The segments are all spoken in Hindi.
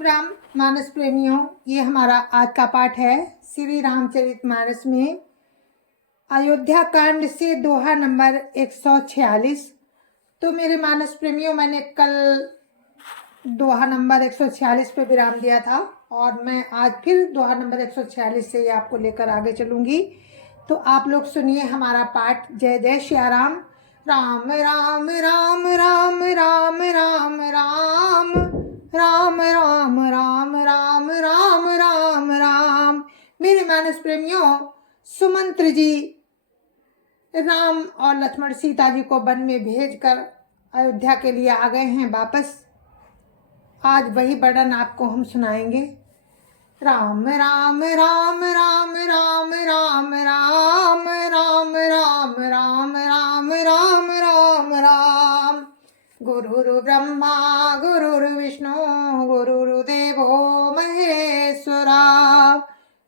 राम मानस प्रेमियों, ये हमारा आज का पाठ है श्री रामचरितमानस में अयोध्या कांड से दोहा नंबर 146। तो मेरे मानस प्रेमियों, मैंने कल दोहा नंबर 146 पे विराम दिया था और मैं आज फिर दोहा नंबर 146 से ये आपको लेकर आगे चलूंगी। तो आप लोग सुनिए हमारा पाठ। जय जय श्या राम। राम राम राम राम राम राम राम राम राम राम राम राम राम राम। मेरे मानस प्रेमियों, सुमंत्र जी राम और लक्ष्मण सीता जी को वन में भेजकर अयोध्या के लिए आ गए हैं वापस। आज वही वर्णन आपको हम सुनाएंगे। राम राम राम राम राम राम राम राम राम राम राम राम राम राम। गुरुर् ब्रह्मा गुरुर्विष्णु गुरुर्देवो महेश्वरा,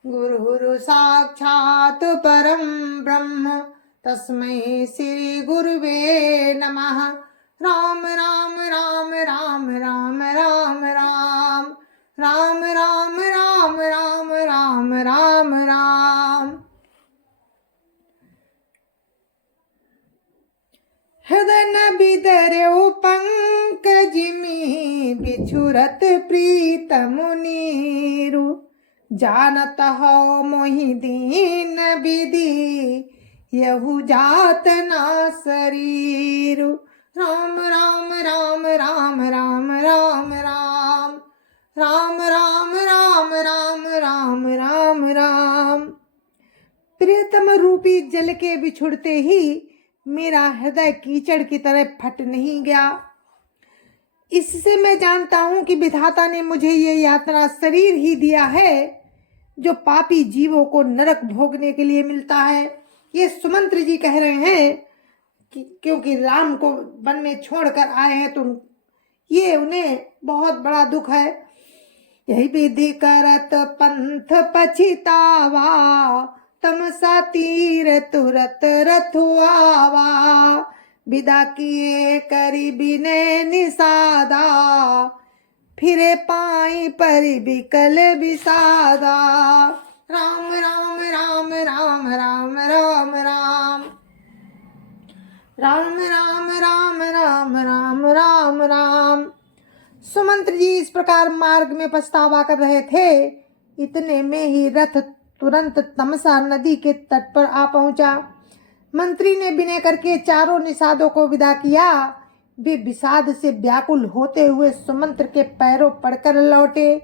गुरुर् साक्षात् परं ब्रह्म तस्मै श्री गुरुवे नमः। राम राम राम राम राम राम राम राम राम राम राम राम राम राम। हृदय न बिदर्यो पंकज में बिछुरत प्रीतम नीरु, जानत हो मोहि दीन विधि यहु जात ना शरीरु। राम राम राम राम राम राम राम राम राम राम राम राम राम राम। प्रियतम रूपी जल के बिछुड़ते ही मेरा हृदय कीचड़ की तरह फट नहीं गया। इससे मैं जानता हूं कि विधाता ने मुझे ये यातना शरीर ही दिया है जो पापी जीवों को नरक भोगने के लिए मिलता है। ये सुमंत्र जी कह रहे हैं कि क्योंकि राम को वन में छोड़कर आए हैं तो ये उन्हें बहुत बड़ा दुख है। यही विधि करत पंथ पछितावा, तमसा तीर तुरत रथुआवा। विदा किए करी बिने निषादा, फिरे पाई परि बिकल विषादा। राम राम राम राम राम राम राम राम राम राम राम राम राम राम। सुमंत्र जी इस प्रकार मार्ग में पछतावा कर रहे थे। इतने में ही रथ तुरंत तमसा नदी के तट पर आ पहुंचा। मंत्री ने विनय करके चारों निषादों को विदा किया। वे विषाद से व्याकुल होते हुए सुमंत्र के पैरों पड़कर लौटे।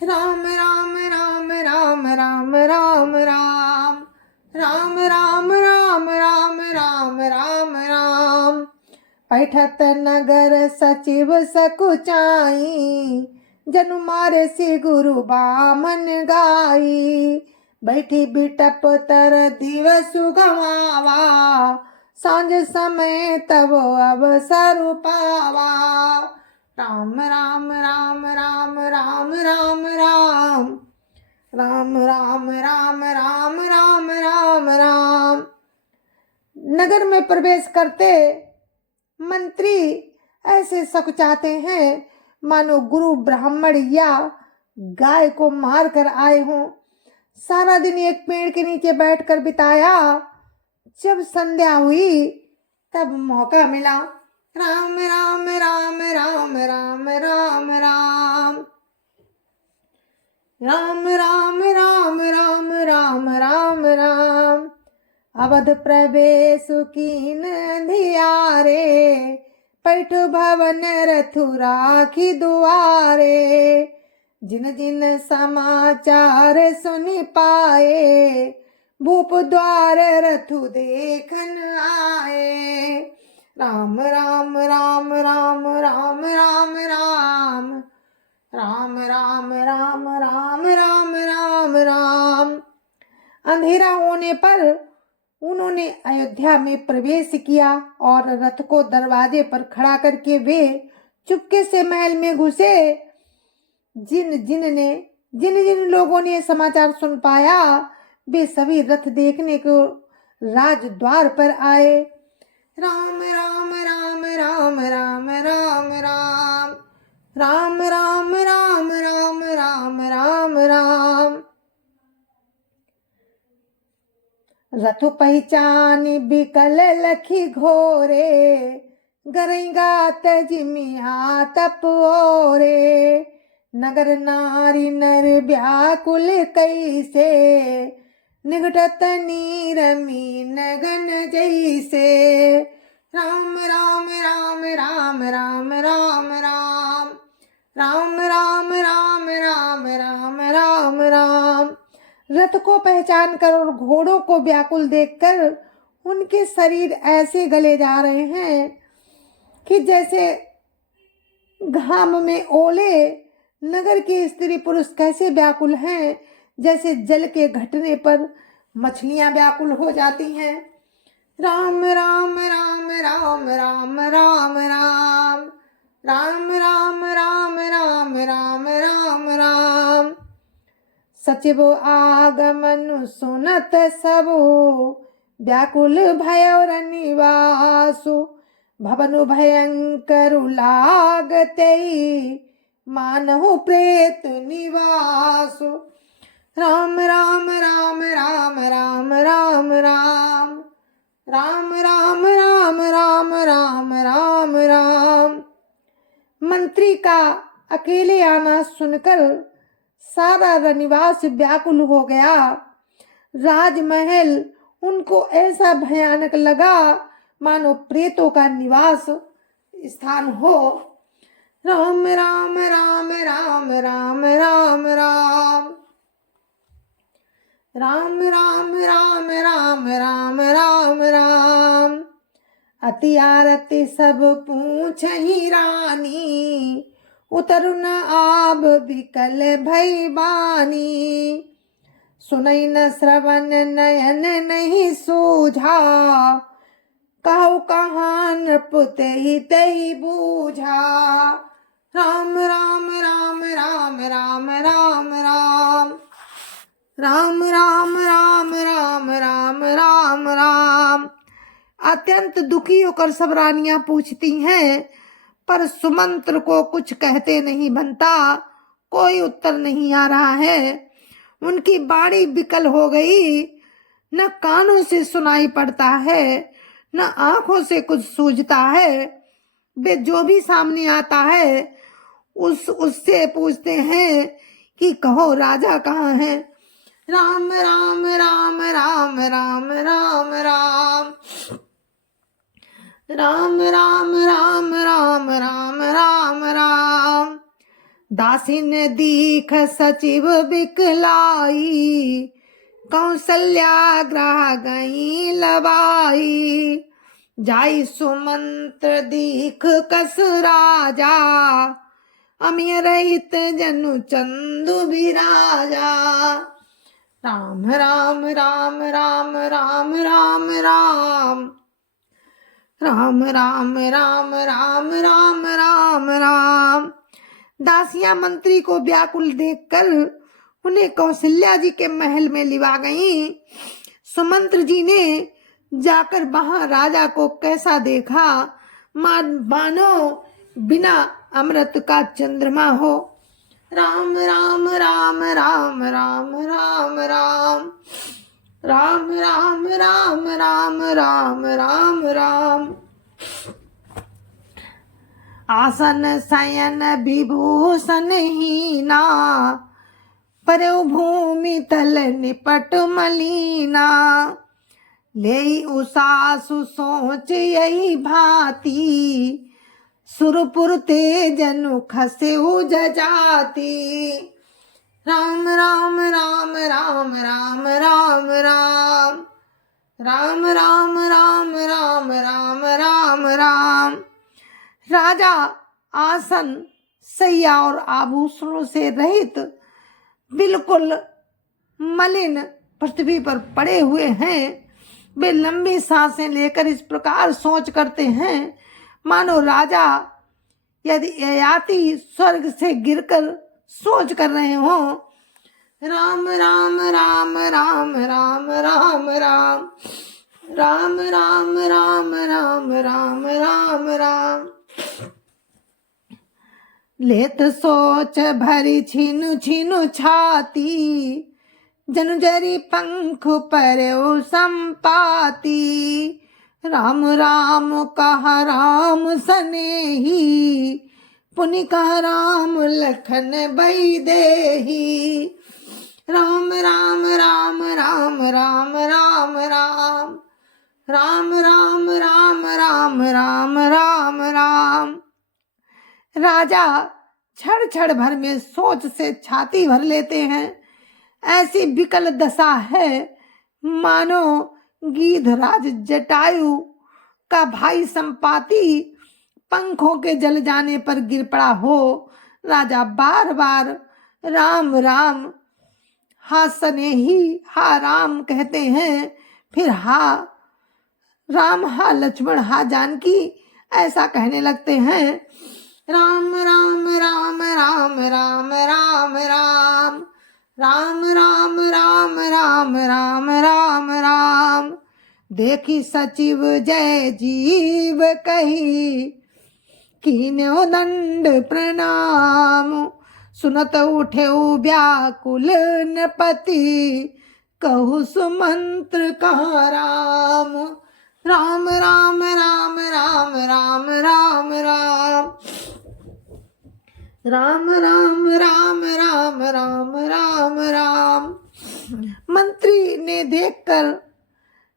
राम राम राम राम राम राम राम राम राम राम राम राम राम राम। पैठत नगर सचिव सकुचाई, जनु मारे से गुरु बामन गाई। बैठी बिटप तर दिवस गवावा, सांझ समय तब अवसर पावा। राम राम राम राम राम राम राम राम राम राम राम राम राम राम। नगर में प्रवेश करते मंत्री ऐसे सकुचाते हैं मानो गुरु ब्राह्मण या गाय को मार कर आए हों। सारा दिन एक पेड़ के नीचे बैठकर बिताया। जब संध्या हुई तब मौका मिला। राम राम राम राम राम राम राम राम राम राम राम राम राम राम। अवध प्रवेश कीन धियारे, पैठ भवन रथु राखी दुआरे। जिन जिन समाचार सुनि पाए, भूप द्वार रथु देखन आए। राम राम राम राम राम राम राम राम राम राम राम राम राम राम। अंधेरा होने पर उन्होंने अयोध्या में प्रवेश किया और रथ को दरवाजे पर खड़ा करके वे चुपके से महल में घुसे। जिन जिन लोगों ने समाचार सुन पाया वे सभी रथ देखने को राजद्वार पर आए। राम राम राम राम राम राम राम राम राम राम राम रथ पहचानी बिकल लखी घोरे, गरई गात जिमिया तप ओरे। नगर नारी नर व्याकुल कैसे, निघटत नीर मीन गन जैसे। राम राम राम राम राम राम राम राम राम राम राम राम राम राम। रथ को पहचान कर और घोड़ों को व्याकुल देखकर उनके शरीर ऐसे गले जा रहे हैं कि जैसे घाम में ओले। नगर के स्त्री पुरुष कैसे व्याकुल हैं, जैसे जल के घटने पर मछलियां व्याकुल हो जाती हैं। राम राम राम राम राम राम राम राम राम राम राम राम राम राम। सचिव आगमन सुनत सबो, व्याकुल भयोर निवासु। भवनु भयंकर लागते, मानहु प्रेत निवासु। राम राम राम राम राम राम राम राम राम राम राम राम राम राम। मंत्री का अकेले आना सुनकर सारा रनिवास व्याकुल हो गया। राजमहल उनको ऐसा भयानक लगा मानो प्रेतों का निवास स्थान हो। राम राम राम राम राम राम राम राम राम राम राम राम राम राम। अति आरती सब पूछहि रानी, उतरु न आब विकल भई बानी। सुनई न श्रवण नयन नहीं सूझा, कहु कहाँ नृपते तही बूझा। राम राम राम राम राम राम राम राम राम राम राम राम राम राम। अत्यंत दुखी होकर सब रानियां पूछती हैं, पर सुमंत्र को कुछ कहते नहीं बनता। कोई उत्तर नहीं आ रहा है। उनकी बाणी विकल हो गई, न कानों से सुनाई पड़ता है, न आंखों से कुछ सूझता है। वे जो भी सामने आता है उससे पूछते हैं कि कहो राजा कहाँ है। राम राम राम राम राम राम राम राम राम राम राम राम राम राम। दासिन दीख सचिव बिकलाई, कौशल्या ग्रह गई लवाई। जाई सुमंत्र दीख कस राजा, अमिय रहित जनु चंदु बिराजा। राम राम राम राम राम राम राम राम राम राम राम राम राम राम। दासियां मंत्री को व्याकुल देखकर उन्हें कौशल्या जी के महल में लिवा गईं। सुमंत्र जी ने जाकर वहां राजा को कैसा देखा, मानो बिना अमृत का चंद्रमा हो। राम राम राम राम राम राम राम राम राम राम राम राम राम राम। आसन शयन विभूषण हीना, परउ भूमि तल निपट मलीना। ले उसासु सोच यही भांति, सुरपुर ते जनु खसे जजाति। राम राम राम राम राम राम राम राम राम राम राम राम राम राम। राजा आसन सैया और आभूषणों से रहित बिल्कुल मलिन पृथ्वी पर पड़े हुए हैं। वे लंबी सांसें लेकर इस प्रकार सोच करते हैं मानो राजा यदि ययाति स्वर्ग से गिरकर सोच कर रहे हो। राम राम राम राम राम राम राम राम राम राम राम राम राम राम। लेत सोच भरी छिनु छिनु छाती, जनुजरी पंख परयो संपाती। राम राम कहा राम सनेही, पुनि कहा राम लखन भई देही। राम राम राम राम राम राम राम राम राम राम राम राम राम राम। राजा क्षण क्षण भर में सोच से छाती भर लेते हैं। ऐसी विकल दशा है मानो गीधराज जटायु का भाई संपाति पंखों के जल जाने पर गिर पड़ा हो। राजा बार बार राम राम हा सनेही हा राम कहते हैं, फिर हा राम हा लक्ष्मण हा जानकी ऐसा कहने लगते हैं। राम राम राम राम राम राम राम राम राम राम राम राम राम राम। देखी सचिव जय जीव कही, कीन्यो दंड प्रणाम। सुनत उठे व्याकुल नृपति, कहु सुमंत्र कहाँ राम। राम राम राम राम राम राम राम राम राम राम राम राम राम राम। मंत्री ने देखकर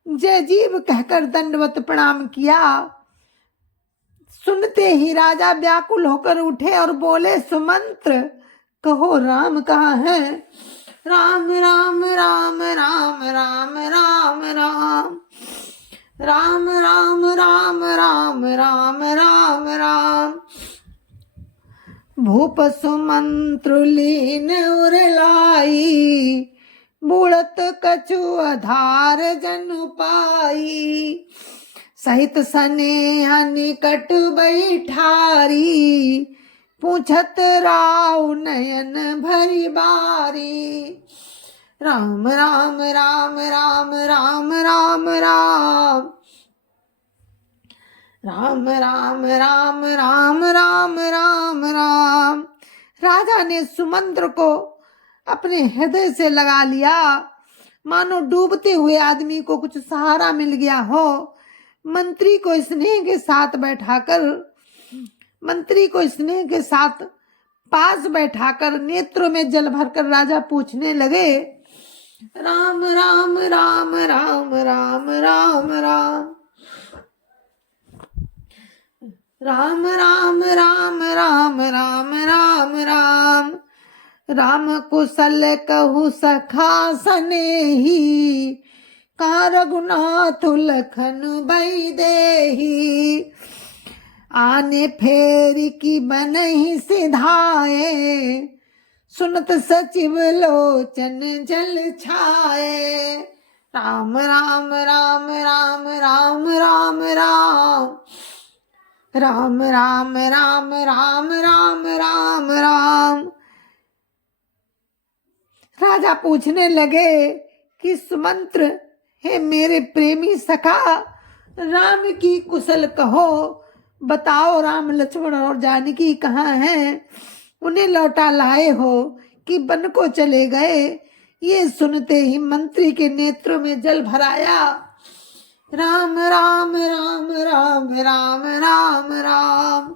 जय जीव कहकर दंडवत प्रणाम किया। सुनते ही राजा व्याकुल होकर उठे और बोले, सुमंत्र कहो राम कहाँ है। राम राम राम राम राम राम राम राम राम राम राम राम राम राम। भूप सुमंत्र लीन उरलाई, बूढ़त कछु आधार जनु पाई। सहित सने निकट बैठारी, पूछत राव नयन भरी बारी। राम राम राम राम राम राम राम राम राम राम राम राम राम राम। राजा ने सुमंत्र को अपने हृदय से लगा लिया, मानो डूबते हुए आदमी को कुछ सहारा मिल गया हो। मंत्री को स्नेह के साथ पास बैठाकर नेत्रों में जल भरकर राजा पूछने लगे, राम राम राम राम राम राम राम राम राम राम राम राम राम राम। राम कुशल कहु सखा सनेही, कहाँ रघुनाथ लखन भई देही। आने फेर की बनहि सिधाए, सुनत सचिव लोचन जल छाए। राम राम राम राम राम राम राम राम राम राम राम राम राम राम। राजा पूछने लगे कि सुमंत्र, हे मेरे प्रेमी सखा, राम की कुशल कहो, बताओ राम लक्ष्मण और जानकी कहाँ हैं। उन्हें लौटा लाए हो कि वन को चले गए। ये सुनते ही मंत्री के नेत्रों में जल भराया। राम राम राम राम राम राम राम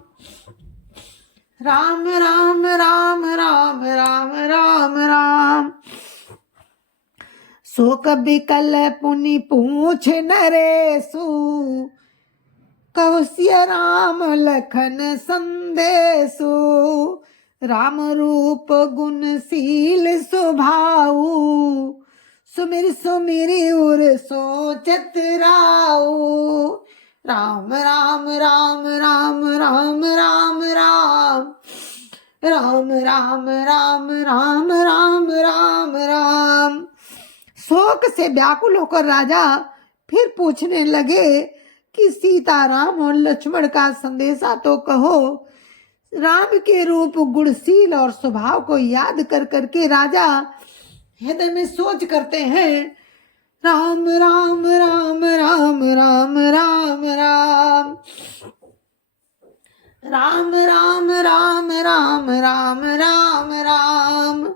राम राम राम राम राम राम राम। शोक बिकल पुनि पूछ नरेशु, कौशिय राम लखन संदेशु। राम रूप गुणशील स्वभाव, सुमिर सुमिरि उर सोचत राऊ। राम राम राम राम राम राम राम राम राम राम राम राम राम राम। शोक से व्याकुल होकर राजा फिर पूछने लगे कि सीता राम और लक्ष्मण का संदेशा तो कहो। राम के रूप गुणशील और स्वभाव को याद कर करके राजा हृदय में सोच करते हैं, राम राम राम राम राम राम राम राम राम राम राम राम राम राम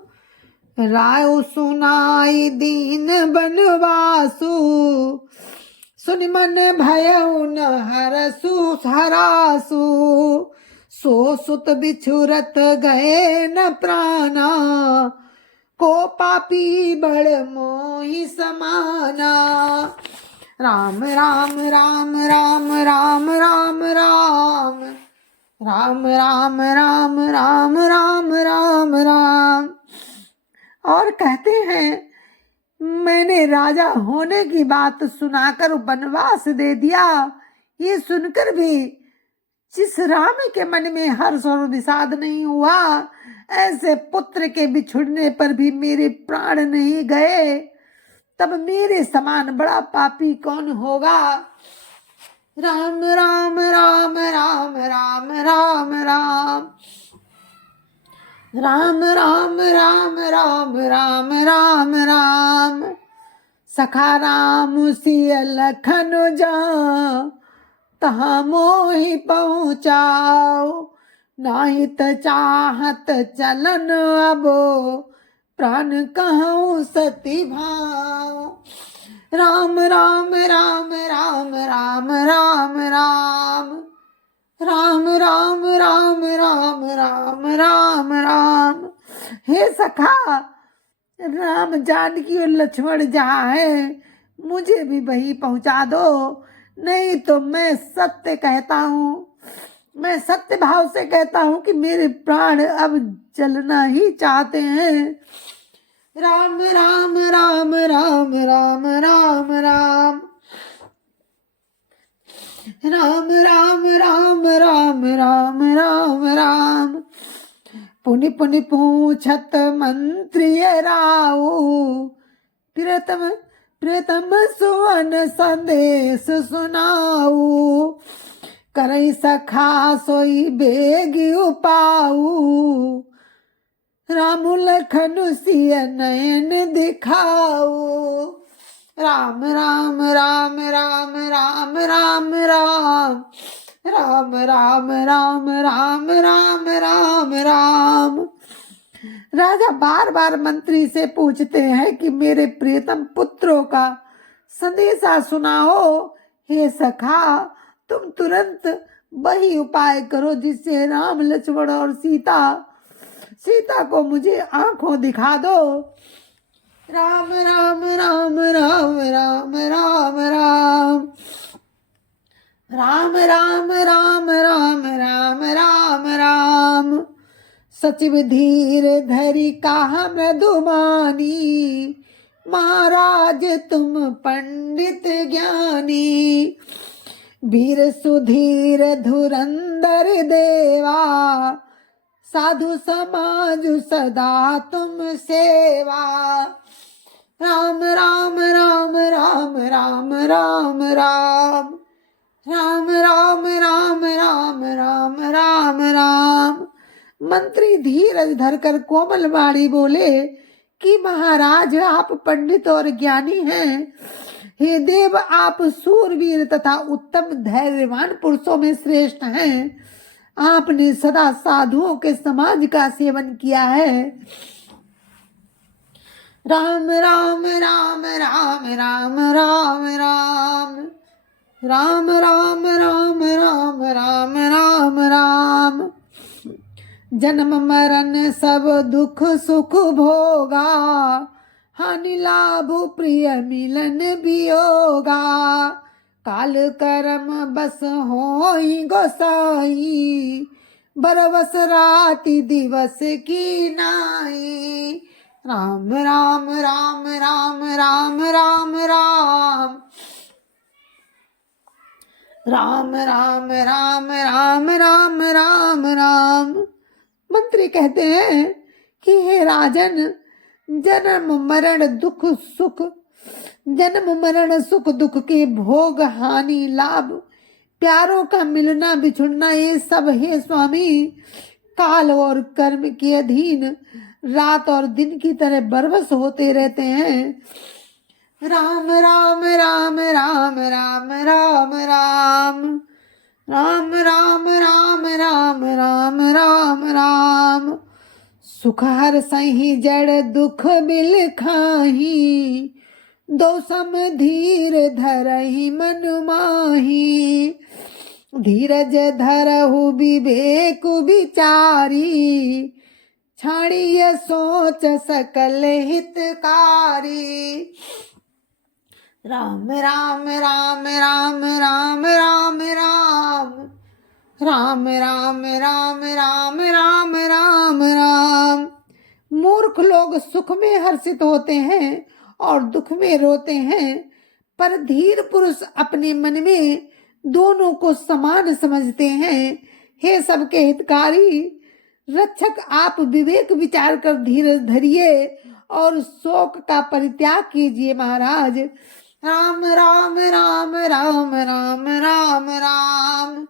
रायो सुनाई दीन बनवासु, सुनि मन भयउ न हरासु। सो सुत बिछुरत गए न प्राणा, को पापी बड़ मोहि समाना। राम राम राम राम राम राम राम राम राम राम राम राम राम राम। और कहते हैं, मैंने राजा होने की बात सुनाकर वनवास दे दिया। ये सुनकर भी जिस राम के मन में हर्ष और विषाद नहीं हुआ, ऐसे पुत्र के बिछुड़ने पर भी मेरे प्राण नहीं गए, तब मेरे समान बड़ा पापी कौन होगा। राम राम राम राम राम राम राम राम राम राम राम राम राम राम। सखा राम सिय लखन जा, तहाँ मोहि पहुँचाओ। नाहित चाहत चलन अबो, प्राण कहूँ सती भाव। राम राम राम राम राम राम राम राम राम राम राम राम राम राम। हे सखा, राम जानकी और लक्ष्मण जहाँ है, मुझे भी वहीं पहुंचा दो। नहीं तो मैं सत्य कहता हूँ, मैं सत्य भाव से कहता हूँ कि मेरे प्राण अब जलना ही चाहते हैं। राम राम राम राम राम राम राम राम राम राम राम राम राम राम। पुनि पुनि पूछत मंत्री राऊ, प्रियतम प्रियतम सुवन संदेश सुनाऊ। करई सखा सोई बेगी उपाऊ, राम लखन सिय नयन दिखाऊ। राम राम राम राम राम राम राम राम राम राम राम राम राम राम। राजा बार बार मंत्री से पूछते हैं कि मेरे प्रियतम पुत्रों का संदेशा सुनाओ। हे सखा, तुम तुरंत वही उपाय करो जिससे राम लक्ष्मण और सीता को मुझे आंखों दिखा दो। राम राम राम राम राम राम राम राम राम राम राम राम राम राम। सचिव धीर धरि कहा मृदुमानी, महाराज तुम पंडित ज्ञानी। वीर सुधीर धुरंधर देवा, साधु समाज सदा तुम सेवा। राम राम राम राम राम राम राम राम राम राम राम राम राम राम। मंत्री धीरज धरकर कोमल वाणी बोले कि महाराज, आप पंडित और ज्ञानी हैं। हे देव, आप सूरवीर तथा उत्तम धैर्यवान पुरुषों में श्रेष्ठ हैं। आपने सदा साधुओं के समाज का सेवन किया है। राम राम राम राम राम राम राम राम राम राम राम राम राम राम। जन्म मरण सब दुख सुख भोगा, हानि लाभ प्रिय मिलन वियोगा। काल कर्म बस होई गोसाई, बरबस राति दिवस की नाई। राम राम राम राम राम राम राम राम राम राम राम राम राम राम। मंत्री कहते हैं कि हे राजन, जन्म मरण सुख दुख के भोग हानि लाभ, प्यारों का मिलना बिछुड़ना, ये सब हे स्वामी काल और कर्म के अधीन रात और दिन की तरह बरबस होते रहते हैं। राम राम राम राम राम राम राम राम राम राम राम राम राम राम। सुख हर सही जड़ दुख बिल खाही, दो सम धीर धरहि मन माही। धीरज धरहु विवेक विचारी, क्षणीय सोच सकल हितकारी। राम राम राम राम राम राम राम, राम राम राम राम राम राम राम। मूर्ख लोग सुख में हर्षित होते हैं और दुख में रोते हैं, पर धीर पुरुष अपने मन में दोनों को समान समझते हैं। हे सबके हितकारी रक्षक, आप विवेक विचार कर धीरज धरिए और शोक का परित्याग कीजिए महाराज। राम राम राम राम राम राम राम,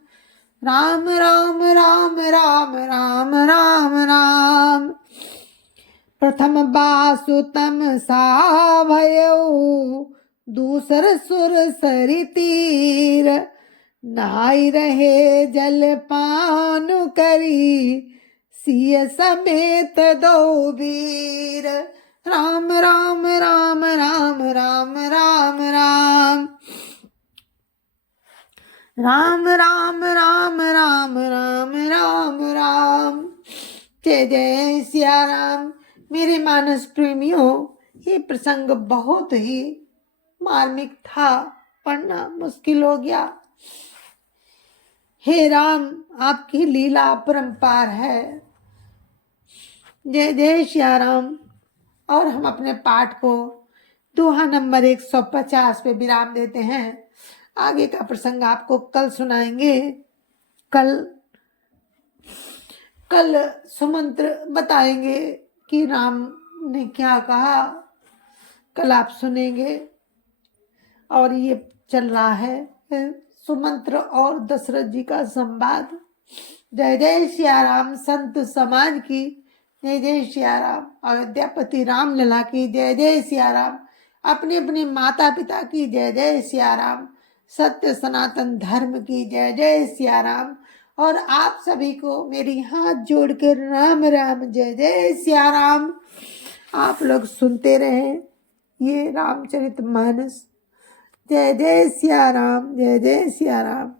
राम राम राम राम राम राम राम। प्रथम बासुतम सा भयउ, दूसर सुर सरि तीर। नाई रहे जल पान करी, सिय समेत दो वीर। राम राम राम राम राम राम राम, राम राम राम राम राम राम राम। जय जय सिया राम। मेरे मानस प्रेमियों, ये प्रसंग बहुत ही मार्मिक था, पढ़ना मुश्किल हो गया। हे राम, आपकी लीला अपरंपार है। जय जय सिया राम। और हम अपने पाठ को दोहा नंबर 150 पे विराम देते हैं। आगे का प्रसंग आपको कल सुनाएंगे। कल सुमंत्र बताएंगे कि राम ने क्या कहा, कल आप सुनेंगे। और ये चल रहा है सुमंत्र और दशरथ जी का संवाद। जय जय सिया राम। संत समाज की जय जय सिया राम। अयोध्यापति राम लला की जय जय सिया राम। अपने अपने माता पिता की जय जय सिया राम। सत्य सनातन धर्म की जय जय सिया राम। और आप सभी को मेरी हाथ जोड़कर राम राम जय जय सिया राम। आप लोग सुनते रहें ये रामचरितमानस। जय जय सिया राम, जय जय सिया राम।